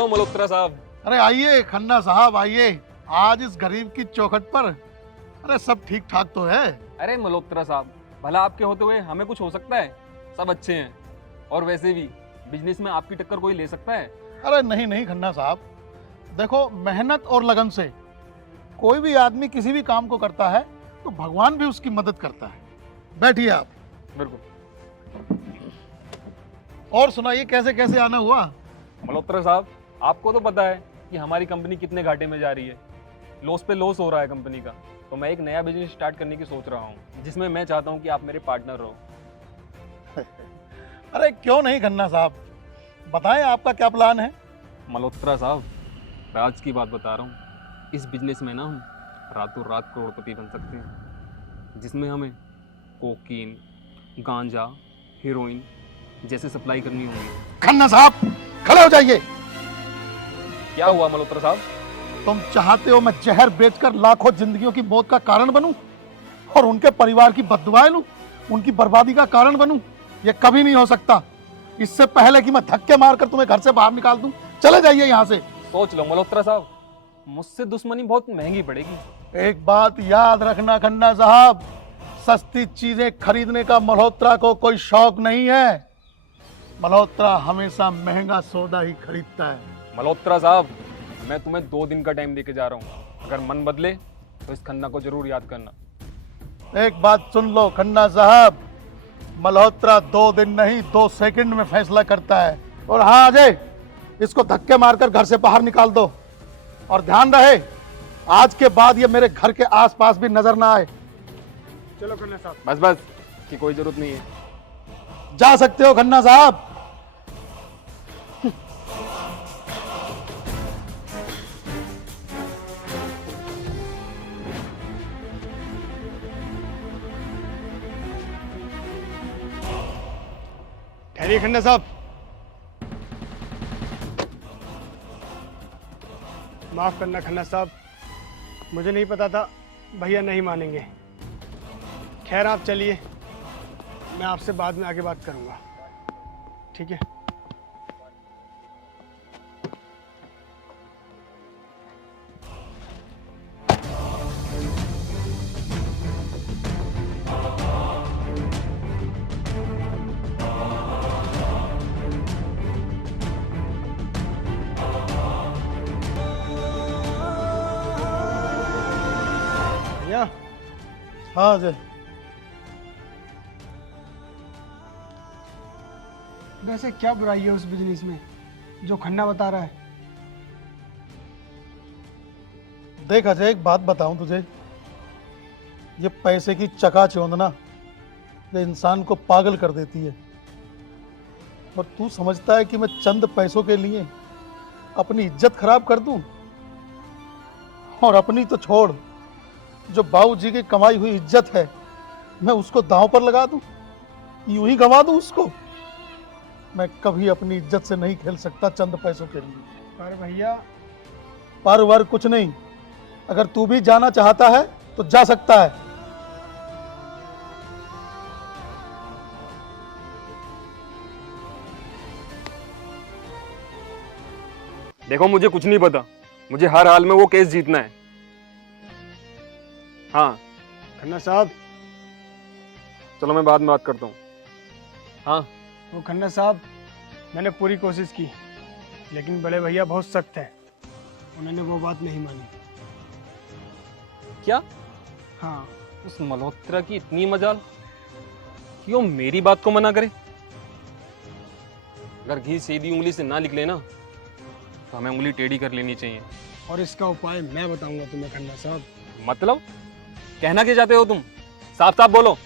Hello Malhotra साहब। अरे आइए खन्ना साहब आइए, आज इस गरीब की चौखट पर। अरे सब ठीक ठाक तो है? अरे मल्होत्रा साहब, भला आपके होते हुए हमें कुछ हो सकता है? सब अच्छे हैं। और वैसे भी बिजनेस में आपकी टक्कर कोई ले सकता है? अरे नहीं नहीं खन्ना साहब, देखो मेहनत और लगन से कोई भी आदमी किसी भी काम को करता है तो भगवान भी उसकी मदद करता है। बैठिए आप। बिल्कुल। और सुनाइए कैसे कैसे आना हुआ? मल्होत्रा साहब, आपको तो पता है कि हमारी कंपनी कितने घाटे में जा रही है। लॉस पे लॉस हो रहा है कंपनी का। तो मैं एक नया बिजनेस स्टार्ट करने की सोच रहा हूँ, जिसमें मैं चाहता हूँ कि आप मेरे पार्टनर रहो। अरे क्यों नहीं खन्ना साहब, बताएं आपका क्या प्लान है? मल्होत्रा साहब, राज की बात बता रहा हूँ। इस बिजनेस में ना हम रातों रात करोड़पति बन सकते हैं, जिसमें हमें कोकीन, गांजा, हीरोइन जैसे सप्लाई करनी होगी। खन्ना साहब खड़े हो जाइए। क्या हुआ मल्होत्रा साहब? तुम चाहते हो मैं जहर बेचकर लाखों जिंदगियों की मौत का कारण बनूं और उनके परिवार की बद्दुआएं लूं, उनकी बर्बादी का कारण बनूं? यह कभी नहीं हो सकता। इससे पहले कि मैं धक्के मारकर तुम्हें घर से बाहर निकाल दूं, चले जाइए यहां से। सोच लो मल्होत्रा साहब, मुझसे दुश्मनी बहुत महंगी पड़ेगी। एक बात याद रखना खन्ना साहब, सस्ती चीजें खरीदने का मल्होत्रा को कोई शौक नहीं है। मल्होत्रा हमेशा महंगा सौदा ही खरीदता है। मल्होत्रा साहब, मैं तुम्हें 2 दिन का टाइम देके जा रहा हूँ। अगर मन बदले तो इस खन्ना को जरूर याद करना। एक बात सुन लो खन्ना साहब, मल्होत्रा 2 दिन नहीं 2 सेकंड में फैसला करता है। और हाँ अजय, इसको धक्के मारकर घर से बाहर निकाल दो। और ध्यान रहे, आज के बाद ये मेरे घर के आसपास भी नजर ना आए। चलो खन्ना साहब। बस बस, की कोई जरूरत नहीं है। जा सकते हो खन्ना साहब। ठहरिए खन्ना साहब। माफ करना खन्ना साहब, मुझे नहीं पता था भैया नहीं मानेंगे। खैर आप चलिए, मैं आपसे बाद में आगे बात करूंगा, ठीक है? भैया, हाँ अजय। वैसे क्या बुराई है उस बिजनेस में जो खन्ना बता रहा है? देख अजय, एक बात बताऊं तुझे, ये पैसे की चकाचौंध ना, ये इंसान को पागल कर देती है। और तू समझता है कि मैं चंद पैसों के लिए अपनी इज्जत खराब कर दूं? और अपनी तो छोड़, जो बाबूजी की कमाई हुई इज्जत है, मैं उसको दांव पर लगा दूं, यूं ही गंवा दूं उसको? मैं कभी अपनी इज्जत से नहीं खेल सकता चंद पैसों के लिए। पर भैया, पर वर कुछ नहीं, अगर तू भी जाना चाहता है तो जा सकता है। देखो, मुझे कुछ नहीं पता। मुझे हर हाल में वो केस जीतना है। हाँ खन्ना साहब, चलो, मैं बाद में बात करता हूँ। हाँ वो खन्ना साहब, मैंने पूरी कोशिश की, लेकिन बड़े भैया बहुत सख्त हैं। उन्होंने वो बात नहीं मानी। क्या? हाँ, उस मल्होत्रा की इतनी मजाल कि वो मेरी बात को मना करे? अगर घी सीधी उंगली से ना निकले ना, तो हमें उंगली टेढ़ी कर लेनी चाहिए। और इसका उपाय मैं बताऊंगा तुम्हें खन्ना साहब। मतलब कहना क्या चाहते हो तुम? साफ साफ बोलो।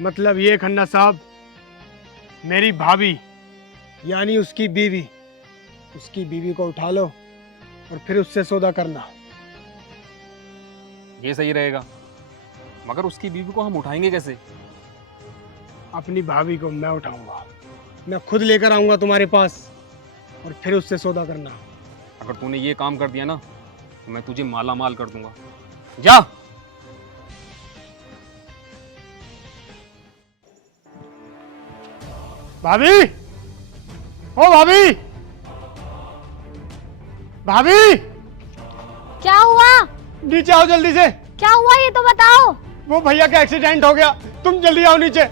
मतलब ये खन्ना साहब, मेरी भाभी यानी उसकी बीवी को उठा लो और फिर उससे सौदा करना। ये सही रहेगा, मगर उसकी बीवी को हम उठाएंगे कैसे? अपनी भाभी को मैं उठाऊंगा, मैं खुद लेकर आऊंगा तुम्हारे पास और फिर उससे सौदा करना। अगर तूने ये काम कर दिया ना, तो मैं तुझे माला माल कर दूंगा। जा। भाभी, ओ भाभी, भाभी क्या हुआ? नीचे आओ जल्दी से। क्या हुआ ये तो बताओ। वो भैया का एक्सीडेंट हो गया, तुम जल्दी आओ नीचे।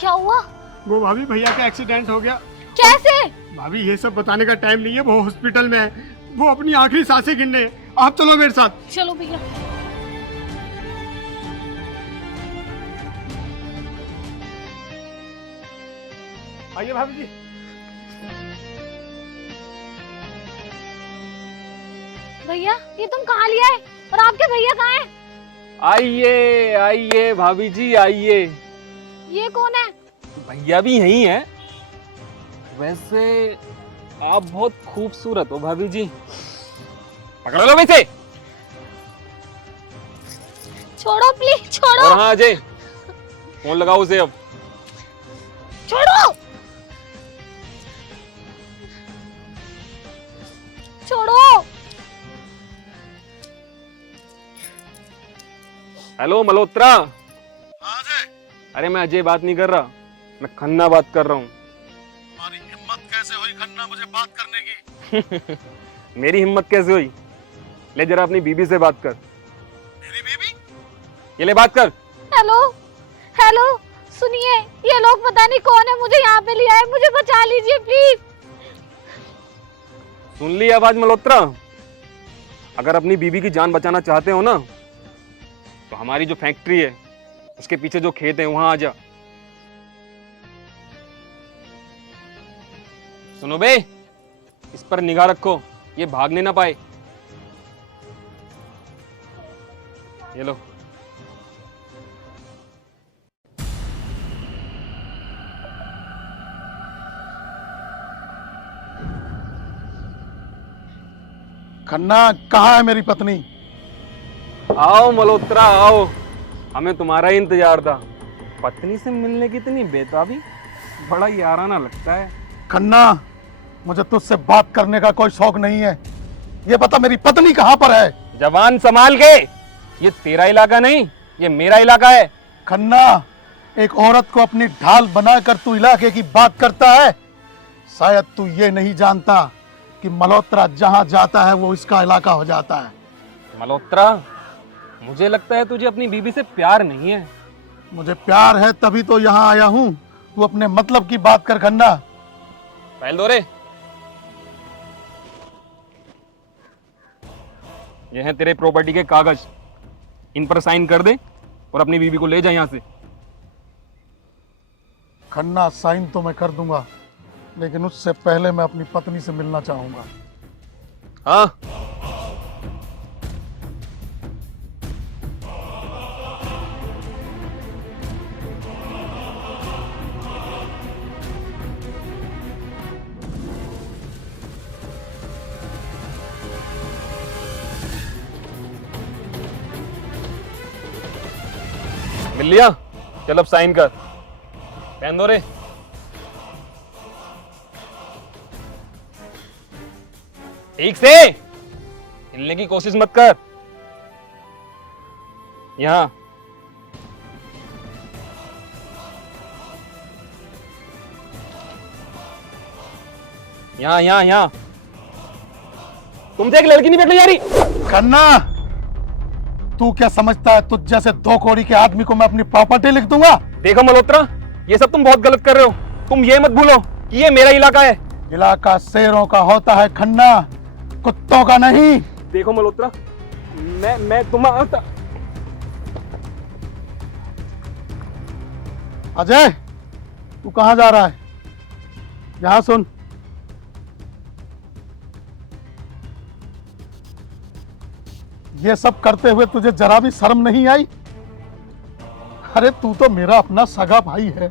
क्या हुआ? वो भाभी भैया का एक्सीडेंट हो गया। कैसे? भाभी ये सब बताने का टाइम नहीं है, वो हॉस्पिटल में है, वो अपनी आखिरी सांसें गिनने हैं। आप चलो मेरे साथ। चलो भैया। आइए भाभी जी। भैया ये तुम कहाँ लिया है और आपके भैया कहाँ हैं? आइए आइए भाभी जी आइए। ये कौन है? भैया भी यही है। वैसे आप बहुत खूबसूरत हो भाभी जी। पकड़ लो वैसे। छोड़ो प्लीज छोड़ो। और हाँ अजय, फोन लगाओ उसे अब। छोड़ो छोड़ो। हेलो मल्होत्रा। हाँ अजय, अरे मैं अजय बात नहीं कर रहा, मैं खन्ना बात कर रहा हूँ। तुम्हारी हिम्मत कैसे हुई खन्ना मुझे बात करने की? मेरी हिम्मत कैसे हुई? ले जरा अपनी बीबी से बात कर। मेरी बीबी? ये ले बात कर। हेलो हेलो सुनिए, ये लोग पता नहीं कौन है, मुझे यहाँ पे लिया है, मुझे बचा लीजिए प्लीज। सुन ली आवाज मल्होत्रा? अगर अपनी बीबी की जान बचाना चाहते हो ना, तो हमारी जो फैक्ट्री है उसके पीछे जो खेत है वहां आ जा। सुनो बे, इस पर निगाह रखो, ये भागने ना पाए। ये लो। खन्ना कहाँ है मेरी पत्नी? आओ मल्होत्रा आओ, हमें तुम्हारा ही इंतजार था। पत्नी से मिलने की इतनी बेताबी, बड़ा याराना लगता है। खन्ना, मुझे तुझसे बात करने का कोई शौक नहीं है। ये बता मेरी पत्नी कहाँ पर है? जवान संभाल के, ये तेरा इलाका नहीं, ये मेरा इलाका है। खन्ना, एक औरत को अपनी ढाल बनाकर तू इलाके की बात करता है। शायद तू ये नहीं जानता कि मल्होत्रा जहां जाता है वो इसका इलाका हो जाता है। मल्होत्रा, मुझे लगता है तुझे अपनी बीबी से प्यार नहीं है। मुझे प्यार है तभी तो यहाँ आया हूँ। तू अपने मतलब की बात कर खन्ना। पहल दो रे। ये हैं तेरे प्रॉपर्टी के कागज, इन पर साइन कर दे और अपनी बीबी को ले जा यहाँ से। खन्ना, साइन तो मैं कर दूंगा, लेकिन उससे पहले मैं अपनी पत्नी से मिलना चाहूंगा। हाँ, मिल लिया? चल अब साइन कर। पहन दो रे। ठीक से हिलने की कोशिश मत कर। यहां यहां यहां यहां। तुमसे एक लड़की नहीं बैठने जा रही। खन्ना, तू क्या समझता है तुझ जैसे दो कौड़ी के आदमी को मैं अपनी प्रॉपर्टी लिख दूंगा? देखो मल्होत्रा, ये सब तुम बहुत गलत कर रहे हो। तुम ये मत भूलो कि ये मेरा इलाका है। इलाका शेरों का होता है खन्ना, कुत्तों का नहीं। देखो मल्होत्रा, मैं तुम्हारा। अजय, तू कहां जा रहा है? यहां सुन, ये सब करते हुए तुझे जरा भी शर्म नहीं आई? अरे तू तो मेरा अपना सगा भाई है।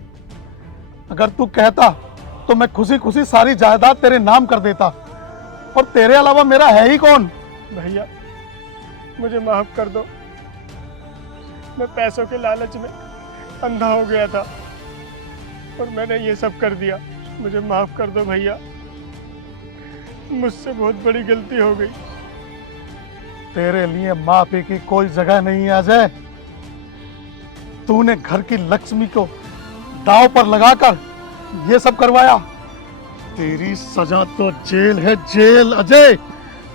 अगर तू कहता तो मैं खुशी खुशी सारी जायदाद तेरे नाम कर देता, और तेरे अलावा मेरा है ही कौन? भैया मुझे माफ कर दो, मैं पैसों के लालच में अंधा हो गया था और मैंने ये सब कर दिया। मुझे माफ कर दो भैया, मुझसे बहुत बड़ी गलती हो गई। तेरे लिए माफी की कोई जगह नहीं है अजय। तूने घर की लक्ष्मी को दांव पर लगाकर ये सब करवाया। तेरी सजा तो जेल है, जेल। अजय,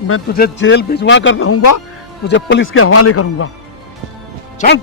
मैं तुझे जेल भिजवा कर रहूंगा, तुझे पुलिस के हवाले करूंगा। चल।